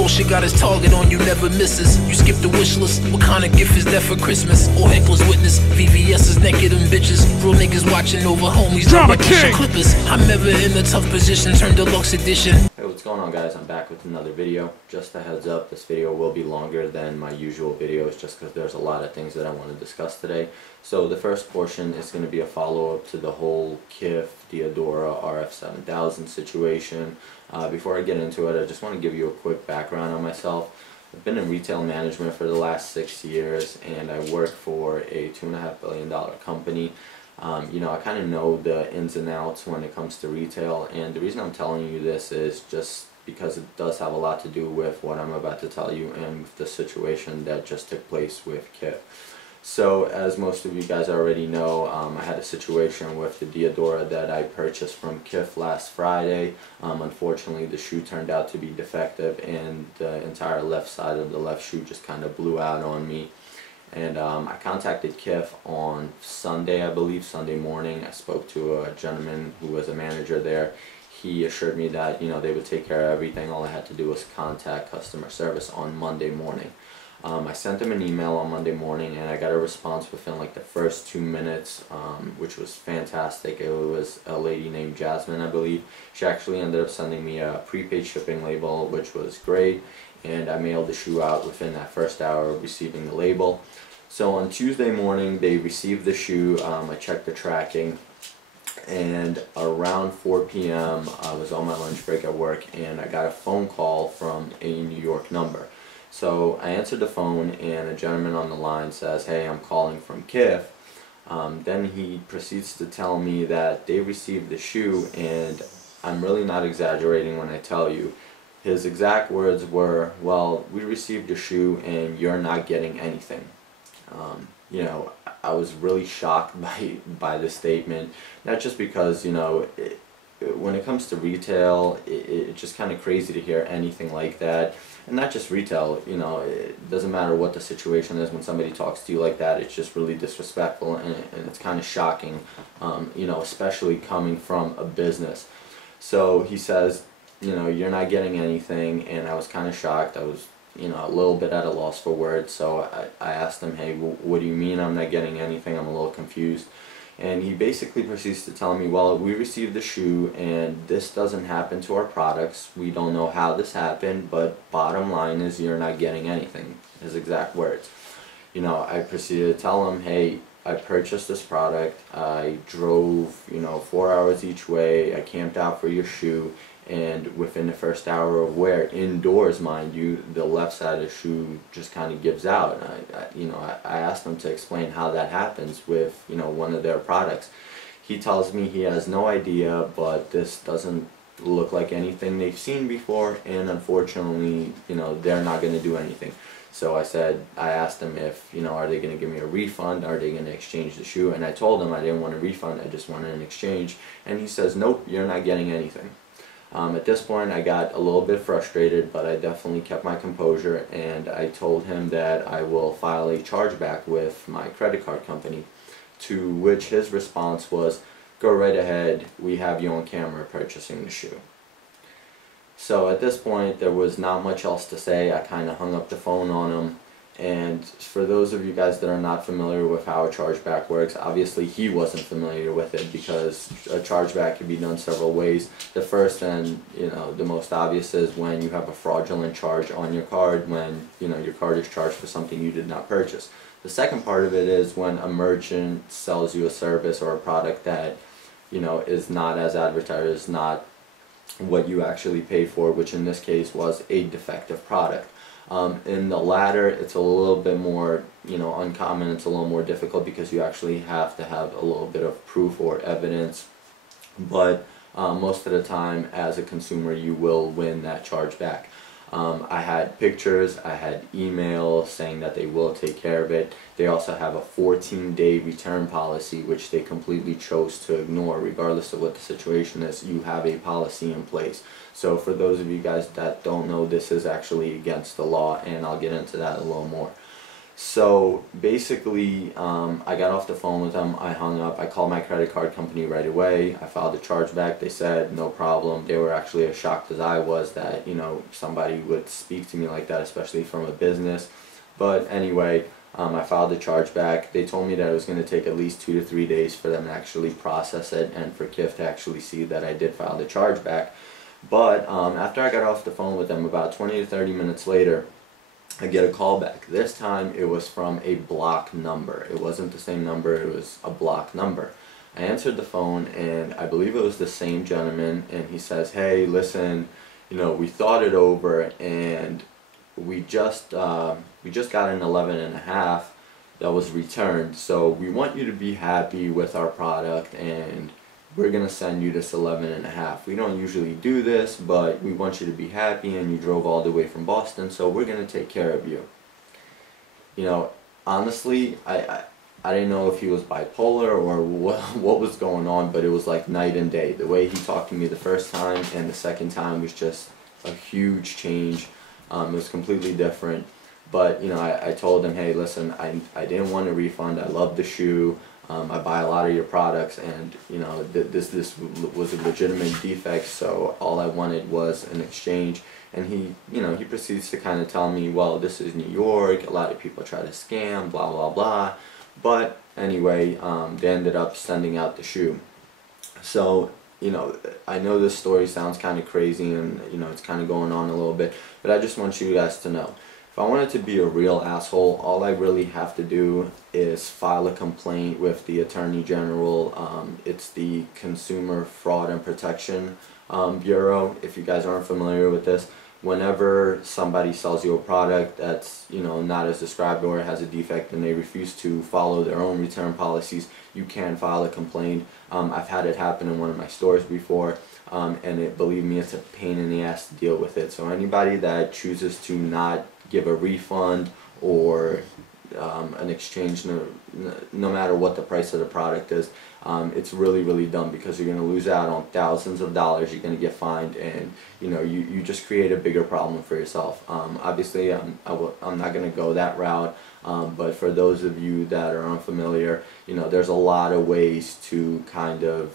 bullshit got his target on you, never misses. You skip the wish list, what kind of gift is that for Christmas? All hecklers witness, VVS is naked and bitches. Real niggas watching over homies, Drama like King. clippers. I'm never in a tough position, turn deluxe edition. Hey, what's going on, guys? I'm back with another video. Just a heads up, this video will be longer than my usual videos just because there's a lot of things that I want to discuss today. So the first portion is going to be a follow-up to the whole Kith Diadora RF7000 situation. Before I get into it, I just want to give you a quick background on myself. I've been in retail management for the last 6 years, and I work for a $2.5 billion company. You know, I kind of know the ins and outs when it comes to retail, and the reason I'm telling you this is just because it does have a lot to do with what I'm about to tell you and with the situation that just took place with Kith. So, as most of you guys already know, I had a situation with the Diadora that I purchased from Kith last Friday. Unfortunately, the shoe turned out to be defective, and the entire left side of the left shoe just kind of blew out on me. And I contacted Kith on Sunday, I believe, Sunday morning. I spoke to a gentleman who was a manager there. He assured me that, you know, they would take care of everything. All I had to do was contact customer service on Monday morning. I sent him an email on Monday morning, and I got a response within like the first 2 minutes, which was fantastic. It was a lady named Jasmine, I believe. She actually ended up sending me a prepaid shipping label, which was great, and I mailed the shoe out within that first hour of receiving the label. So on Tuesday morning, they received the shoe. I checked the tracking, and around 4 p.m. I was on my lunch break at work, and I got a phone call from a New York number. So I answered the phone, and a gentleman on the line says, "Hey, I'm calling from Kith." Then he proceeds to tell me that they received the shoe, and I'm really not exaggerating when I tell you, his exact words were, "Well, we received your shoe and you're not getting anything." You know, I was really shocked by the statement, not just because, you know, when it comes to retail, it's just kind of crazy to hear anything like that. And not just retail, you know, it doesn't matter what the situation is. When somebody talks to you like that, it's just really disrespectful, and it's kind of shocking, you know, especially coming from a business. So he says, you know, "You're not getting anything," and I was kind of shocked. I was, you know, a little bit at a loss for words. So I asked him, "Hey, what do you mean I'm not getting anything? I'm a little confused." And he basically proceeds to tell me, "Well, we received the shoe, and this doesn't happen to our products. We don't know how this happened, but bottom line is you're not getting anything." His exact words. You know, I proceeded to tell him, "Hey, I purchased this product. I drove, you know, 4 hours each way. I camped out for your shoe, and within the first hour of wear, indoors mind you, the left side of the shoe just kind of gives out." And I asked him to explain how that happens with, you know, one of their products. He tells me he has no idea, but this doesn't look like anything they've seen before, and unfortunately, you know, they're not going to do anything. So I asked him if, you know, are they going to give me a refund? Are they going to exchange the shoe? And I told him I didn't want a refund, I just wanted an exchange. And he says, "Nope, you're not getting anything." At this point, I got a little bit frustrated, but I definitely kept my composure, and I told him that I will file a chargeback with my credit card company, to which his response was, "Go right ahead, we have you on camera purchasing the shoe." So at this point, there was not much else to say. I kind of hung up the phone on him. And for those of you guys that are not familiar with how a chargeback works, obviously he wasn't familiar with it, because a chargeback can be done several ways. The first, and, you know, the most obvious, is when you have a fraudulent charge on your card, when, you know, your card is charged for something you did not purchase. The second part of it is when a merchant sells you a service or a product that, you know, is not as advertised, is not what you actually paid for, which in this case was a defective product. In the latter, it's a little bit more, you know, uncommon. It's a little more difficult because you actually have to have a little bit of proof or evidence. But most of the time, as a consumer, you will win that charge back. I had pictures, I had emails saying that they will take care of it. They also have a 14-day return policy, which they completely chose to ignore. Regardless of what the situation is, you have a policy in place. So for those of you guys that don't know, this is actually against the law, and I'll get into that a little more. So basically, I got off the phone with them, I hung up, I called my credit card company right away, I filed a chargeback, they said no problem. They were actually as shocked as I was that, you know, somebody would speak to me like that, especially from a business. But anyway, I filed a chargeback. They told me that it was going to take at least 2 to 3 days for them to actually process it and for Kith to actually see that I did file the chargeback. But after I got off the phone with them, about 20 to 30 minutes later, I get a call back. This time it was from a block number. It wasn't the same number, it was a block number. I answered the phone and I believe it was the same gentleman, and he says, hey, listen, you know, we thought it over and we just got an 11.5 that was returned, so we want you to be happy with our product and we're gonna send you this 11.5. We don't usually do this, but we want you to be happy, and you drove all the way from Boston, so we're gonna take care of you. You know, honestly, I didn't know if he was bipolar or what was going on, but it was like night and day. The way he talked to me the first time and the second time was just a huge change. It was completely different. But, you know, I told him, hey, listen, I didn't want a refund. I love the shoe. I buy a lot of your products, and, you know, this was a legitimate defect, so all I wanted was an exchange. And he, you know, he proceeds to kind of tell me, well, this is New York, a lot of people try to scam, blah, blah, blah. But anyway, they ended up sending out the shoe. So, you know, I know this story sounds kind of crazy, and, you know, it's kind of going on a little bit, but I just want you guys to know, if I wanted to be a real asshole, all I really have to do is file a complaint with the Attorney General. It's the Consumer Fraud and Protection Bureau. If you guys aren't familiar with this, whenever somebody sells you a product that's, you know, not as described or has a defect and they refuse to follow their own return policies, you can file a complaint. I've had it happen in one of my stores before, and believe me, it's a pain in the ass to deal with it. So anybody that chooses to not give a refund or an exchange, no matter what the price of the product is, it's really, really dumb, because you're going to lose out on thousands of dollars. You're going to get fined, and, you know, you just create a bigger problem for yourself. Obviously, I'm not going to go that route, but for those of you that are unfamiliar, you know, there's a lot of ways to kind of,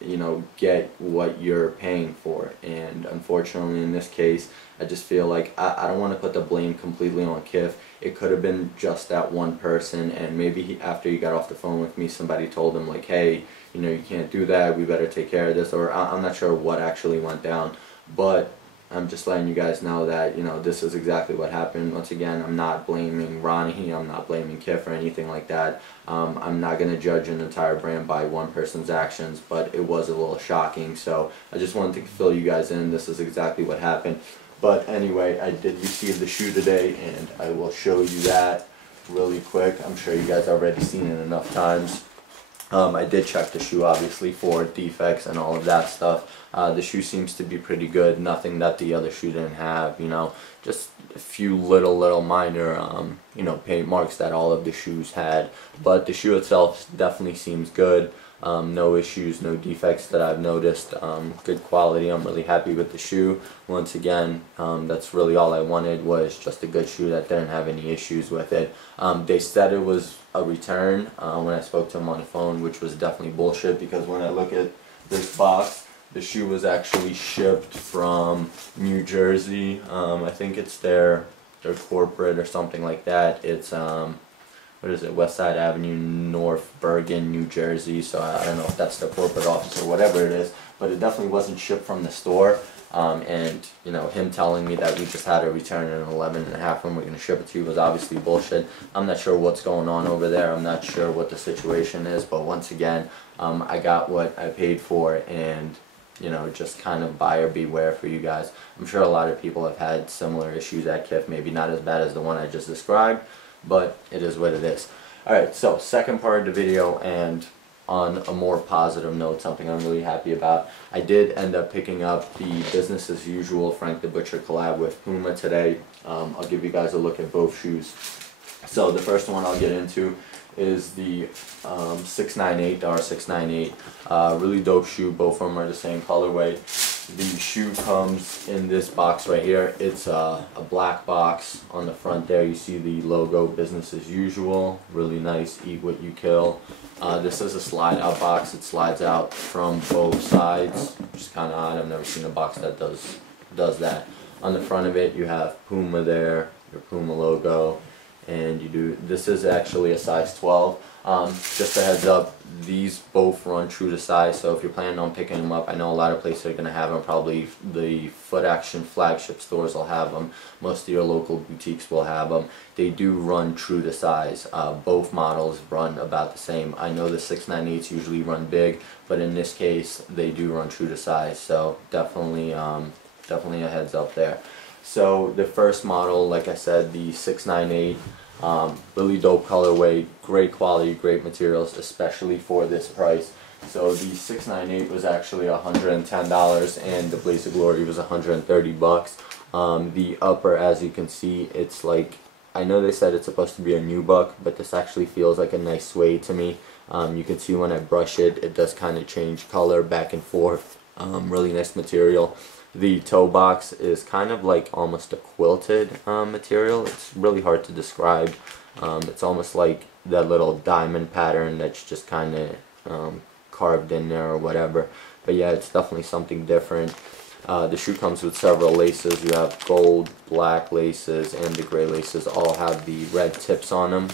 you know, get what you're paying for. And unfortunately, in this case, I just feel like I don't want to put the blame completely on Kith. It could have been just that one person, and maybe after he got off the phone with me, somebody told him like, hey, you know, you can't do that, we better take care of this, or I'm not sure what actually went down. But I'm just letting you guys know that, you know, this is exactly what happened. Once again, I'm not blaming Ronnie, I'm not blaming Kith or anything like that. I'm not going to judge an entire brand by one person's actions, but it was a little shocking. So I just wanted to fill you guys in. This is exactly what happened. But anyway, I did receive the shoe today, and I will show you that really quick. I'm sure you guys already seen it enough times. I did check the shoe, obviously, for defects and all of that stuff. The shoe seems to be pretty good. Nothing that the other shoe didn't have, you know. Just a few little minor, you know, paint marks that all of the shoes had. But the shoe itself definitely seems good. No issues, no defects that I've noticed. Good quality. I'm really happy with the shoe. Once again, that's really all I wanted, was just a good shoe that didn't have any issues with it. They said it was a return when I spoke to them on the phone, which was definitely bullshit, because when I look at this box, the shoe was actually shipped from New Jersey. I think it's their corporate or something like that. It's what is it, West Side Avenue, North Bergen, New Jersey. So I don't know if that's the corporate office or whatever it is, but it definitely wasn't shipped from the store. And, you know, him telling me that we just had a return in 11.5 and we're going to ship it to you was obviously bullshit. I'm not sure what's going on over there. I'm not sure what the situation is, but once again, I got what I paid for, and, you know, just kind of buyer beware for you guys. I'm sure a lot of people have had similar issues at Kith, maybe not as bad as the one I just described, but it is what it is. Alright, so second part of the video, and on a more positive note, something I'm really happy about. I did end up picking up the Business as Usual Frank the Butcher collab with Puma today. I'll give you guys a look at both shoes. So the first one I'll get into is the 698, the R698. Really dope shoe. Both of them are the same colorway. The shoe comes in this box right here. It's a black box. On the front there you see the logo, business as usual. Really nice, eat what you kill. This is a slide out box. It slides out from both sides, which is kind of odd. I've never seen a box that does that. On the front of it you have Puma there, your Puma logo, and this is actually a size 12. Just a heads up, these both run true to size, so if you're planning on picking them up, I know a lot of places are going to have them. Probably the Foot Action flagship stores will have them. Most of your local boutiques will have them. They do run true to size. Both models run about the same. I know the 698s usually run big, but in this case they do run true to size, so definitely a heads up there. So the first model, like I said, the 698, really dope colorway, great quality, great materials, especially for this price. So the 698 was actually $110 and the Blaze of Glory was 130 bucks. The upper, as you can see, it's like, I know they said it's supposed to be a nubuck, but this actually feels like a nice suede to me. You can see when I brush it, it does kind of change color back and forth. Really nice material. The toe box is kind of like almost a quilted material. It's really hard to describe. It's almost like that little diamond pattern that's just kind of carved in there or whatever. But yeah, it's definitely something different. The shoe comes with several laces. You have gold, black laces, and the gray laces all have the red tips on them.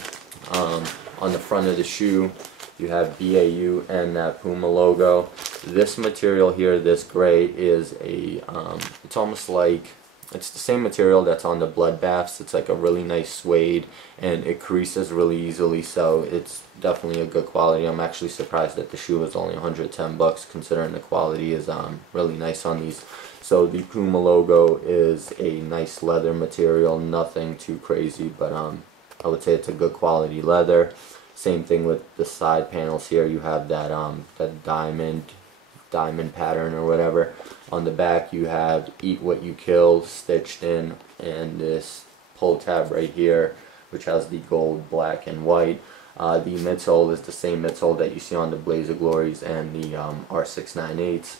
On the front of the shoe, you have BAU and that Puma logo. This material here, this gray, is it's almost like, it's the same material that's on the Bloodbaths. It's like a really nice suede, and it creases really easily, so it's definitely a good quality. I'm actually surprised that the shoe is only 110 bucks, considering the quality is really nice on these. So the Puma logo is a nice leather material, nothing too crazy, but I would say it's a good quality leather. Same thing with the side panels here. You have that that diamond pattern or whatever. On the back you have Eat What You Kill stitched in, and this pull tab right here, which has the gold, black, and white. The midsole is the same midsole that you see on the Blaze of Glories and the R698s.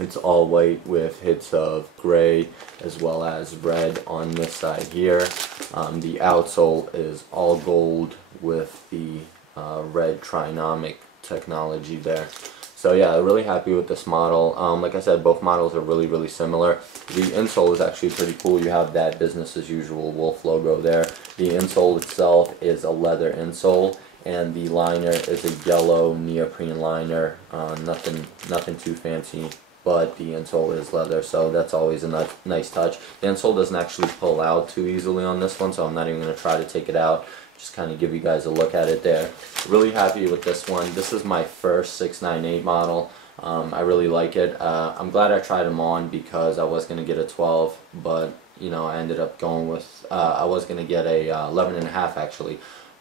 It's all white with hits of gray as well as red on this side here. The outsole is all gold with the red trinomic technology there. So yeah, really happy with this model. Like I said, both models are really similar. The insole is actually pretty cool. You have that business as usual wolf logo there. The insole itself is a leather insole, and the liner is a yellow neoprene liner. Nothing too fancy, but the insole is leather, so that's always a nice touch. The insole doesn't actually pull out too easily on this one, so I'm not even going to try to take it out. Just kind of give you guys a look at it there. Really happy with this one. This is my first 698 model. I really like it. I'm glad I tried them on because I was going to get a 12, but you know, I ended up going with, I was going to get a 11.5 actually,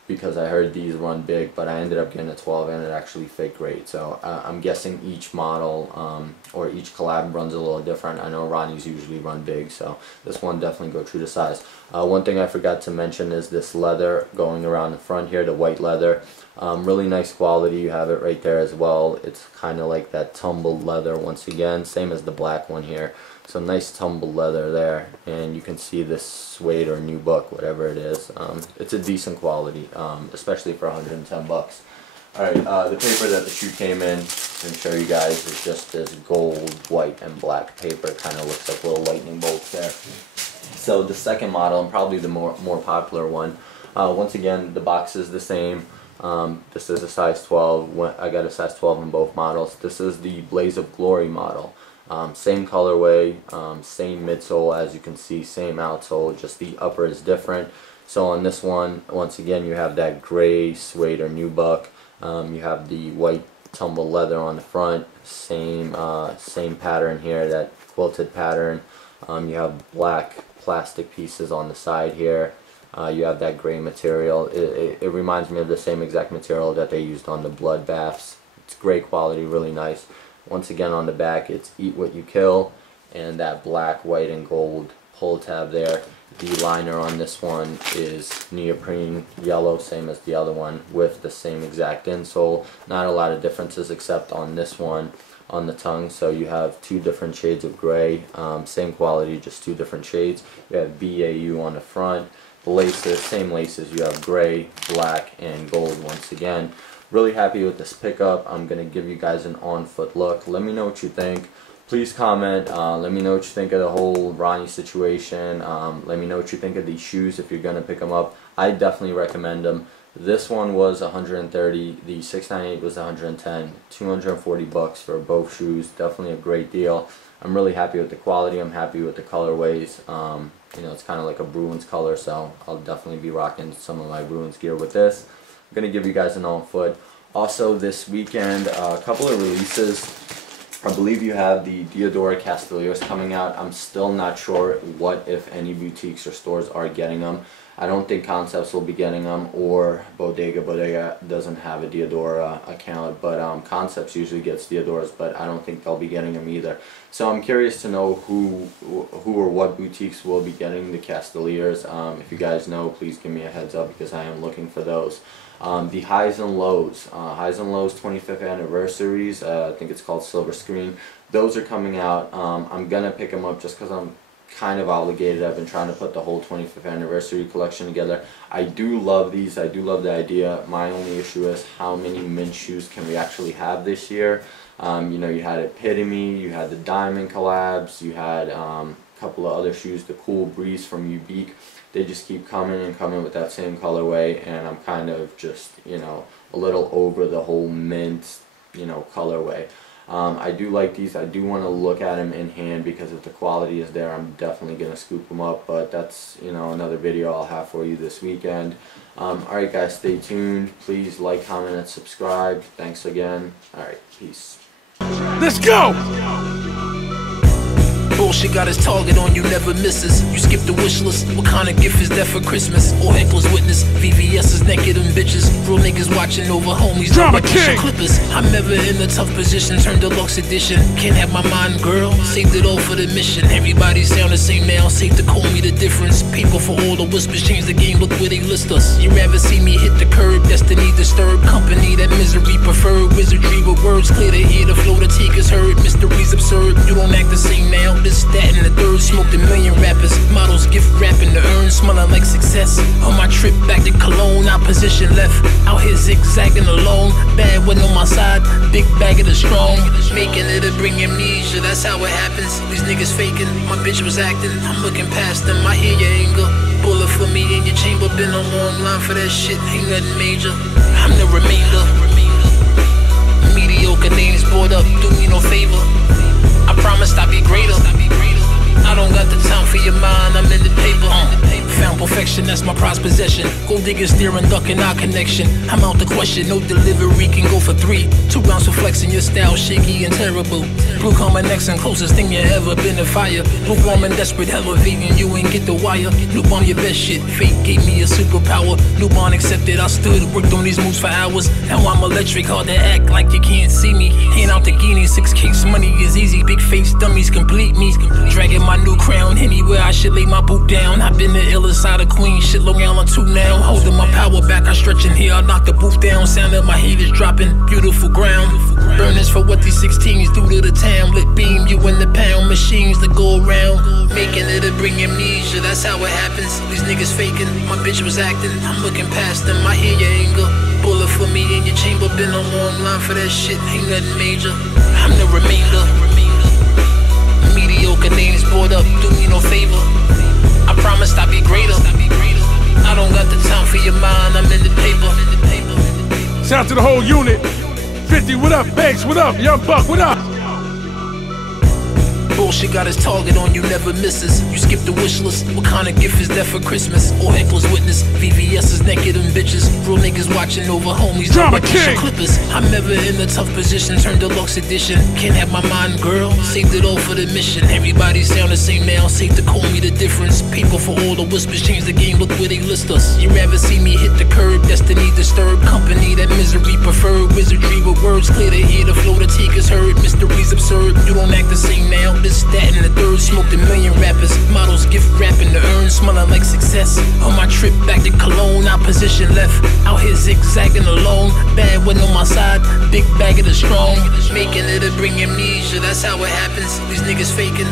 because I heard these run big, but I ended up getting a 12 and it actually fit great. So I'm guessing each model or each collab runs a little different. I know Ronnie's usually run big, so this one definitely go true to size. One thing I forgot to mention is this leather going around the front here, the white leather. Really nice quality. You have it right there as well. It's kind of like that tumbled leather once again, same as the black one here. So nice tumbled leather there, and you can see this suede or nubuck, whatever it is. It's a decent quality, especially for 110 bucks. Alright, the paper that the shoe came in, I'm going to show you guys, is just this gold, white, and black paper. Kind of looks like little lightning bolts there. So the second model, and probably the more popular one, once again, the box is the same. This is a size 12. I got a size 12 in both models. This is the Blaze of Glory model. Same colorway, same midsole, as you can see, same outsole, just the upper is different. So on this one, once again, you have that gray suede or nubuck. You have the white tumble leather on the front, same pattern here, that quilted pattern. You have black plastic pieces on the side here. You have that gray material. It reminds me of the same exact material that they used on the Bloodbaths. It's great quality, really nice. Once again, on the back, it's Eat What You Kill, and that black, white, and gold pull tab there. The liner on this one is neoprene yellow, same as the other one, with the same exact insole. Not a lot of differences except on this one. on the tongue, so you have 2 different shades of gray, same quality, just 2 different shades. You have BAU on the front. The laces, same laces, you have gray, black, and gold once again. Really happy with this pickup. I'm going to give you guys an on-foot look. Let me know what you think. Please comment. Let me know what you think of the whole Ronnie situation. Let me know what you think of these shoes if you're going to pick them up. I definitely recommend them. This one was $130, the 698 was $110, $240 for both shoes. Definitely a great deal. I'm really happy with the quality. I'm happy with the colorways. You know, it's kind of like a Bruins color, so I'll definitely be rocking some of my Bruins gear with this. I'm going to give you guys an on foot. Also this weekend, a couple of releases. I believe you have the Diadora Castelliers coming out. I'm still not sure what, if any, boutiques or stores are getting them. I don't think Concepts will be getting them, or Bodega. Bodega doesn't have a Diadora account, but Concepts usually gets Diadoras, but I don't think they'll be getting them either. So I'm curious to know who or what boutiques will be getting the Castelliers. If you guys know, please give me a heads up, because I am looking for those. The Highs and Lows. Highs and Lows 25th anniversaries, I think it's called Silver Screen. Those are coming out. I'm going to pick them up just because I'm kind of obligated. I've been trying to put the whole 25th anniversary collection together. I do love these. I do love the idea. My only issue is how many mint shoes can we actually have this year. You know, you had Epitome, you had the Diamond collabs, you had a couple of other shoes, the Cool Breeze from EWYK. They just keep coming and coming with that same colorway, and I'm kind of just, you know, a little over the whole mint, you know, colorway. I do like these. I do want to look at them in hand, because if the quality is there, I'm definitely going to scoop them up, but that's, you know, another video I'll have for you this weekend. Alright guys, stay tuned. Please like, comment, and subscribe. Thanks again. Alright, peace. Let's go! Bullshit got his target on you, never misses. You skip the wish list. What kind of gift is that for Christmas? All hecklers witness. VVS is naked and bitches. Real niggas watching over homies. Drama King! Clippers. I'm never in a tough position. Turn deluxe edition. Can't have my mind, girl. Saved it all for the mission. Everybody sound the same now. Safe to call me the difference. People for all the whispers. Change the game. Look where they list us. You rather see me hit the curb. Destiny disturbed. Company that misery preferred. Wizardry with words clear to hear. The flow to take is heard. Mysteries absurd. You don't act the same now. This, that, and the third. Smoked a million rappers. Models gift wrapping the urn. Smelling like success. On my trip back to Cologne. Opposition left. Out here zigzagging alone. Bad one on my side. Big bag of the strong. Making it to bring amnesia. That's how it happens. These niggas faking. My bitch was acting. I'm looking past them. I hear your anger. Bullet for me in your chamber. Been a long line for that shit. Ain't nothing major. I'm the remainder. Mediocre names brought up. Do me no favor. I promised I'd be greater. I don't got the time for your mind, I'm in the paper. Found perfection, that's my prized possession. Gold diggers steering, ducking our connection. I'm out the question, no delivery can go for 3. 2 rounds for flexing, your style shaky and terrible. Blue coming next and closest thing you ever been to fire. Lukewarm and desperate, elevating you ain't get the wire. Noob on your best shit, fate gave me a superpower. Noob on accepted, I stood, worked on these moves for hours. Now I'm electric, hard to act like you can't see me. Hand out the guinea, 6 case, money is easy. Big face dummies complete me. Dragging my new crown anywhere I should lay my boot down. I've been the illest side of Queen, shit Long Island 2 now. Holding my power back, I stretch in here, I knock the booth down. Sound of my haters dropping, beautiful ground. Burners for what these 16s do to the town. Lit beam, you in the pound, machines that go around. Making it to bring amnesia, that's how it happens. These niggas faking, my bitch was acting. I'm looking past them, I hear your anger. Bullet for me in your chamber, been a long line for that shit. Ain't nothing major, I'm the remainder. Mediocre names brought up, do me no favor. I promised I'd be greater. I don't got the time for your mind, I'm in the paper. Shout out to the whole unit. 50, what up? Banks, what up? Young Buck, what up? Bullshit got his target on you, never misses. You skip the wish list. What kind of gift is that for Christmas? All hecklers witness. VVS is naked and bitches. Real niggas watching over homies. Drama King! Clippers. I'm never in a tough position. Turn deluxe edition. Can't have my mind, girl. Saved it all for the mission. Everybody sound the same now. Safe to call me the difference. People for all the whispers. Change the game. Look where they list us. You rather see me hit the curb. Destiny disturbed. Company that misery preferred. preferred wizardry with words clear to hear. The flow the take is heard. Mysteries absurd. You don't act the same now. This, that, and the third. Smoked a million rappers. Models gift wrapping the urn, smelling like success. On my trip back to Cologne, opposition left. Out here zigzagging alone. Bad one on my side. Big bag of the strong. Making it to bring amnesia. That's how it happens. These niggas faking.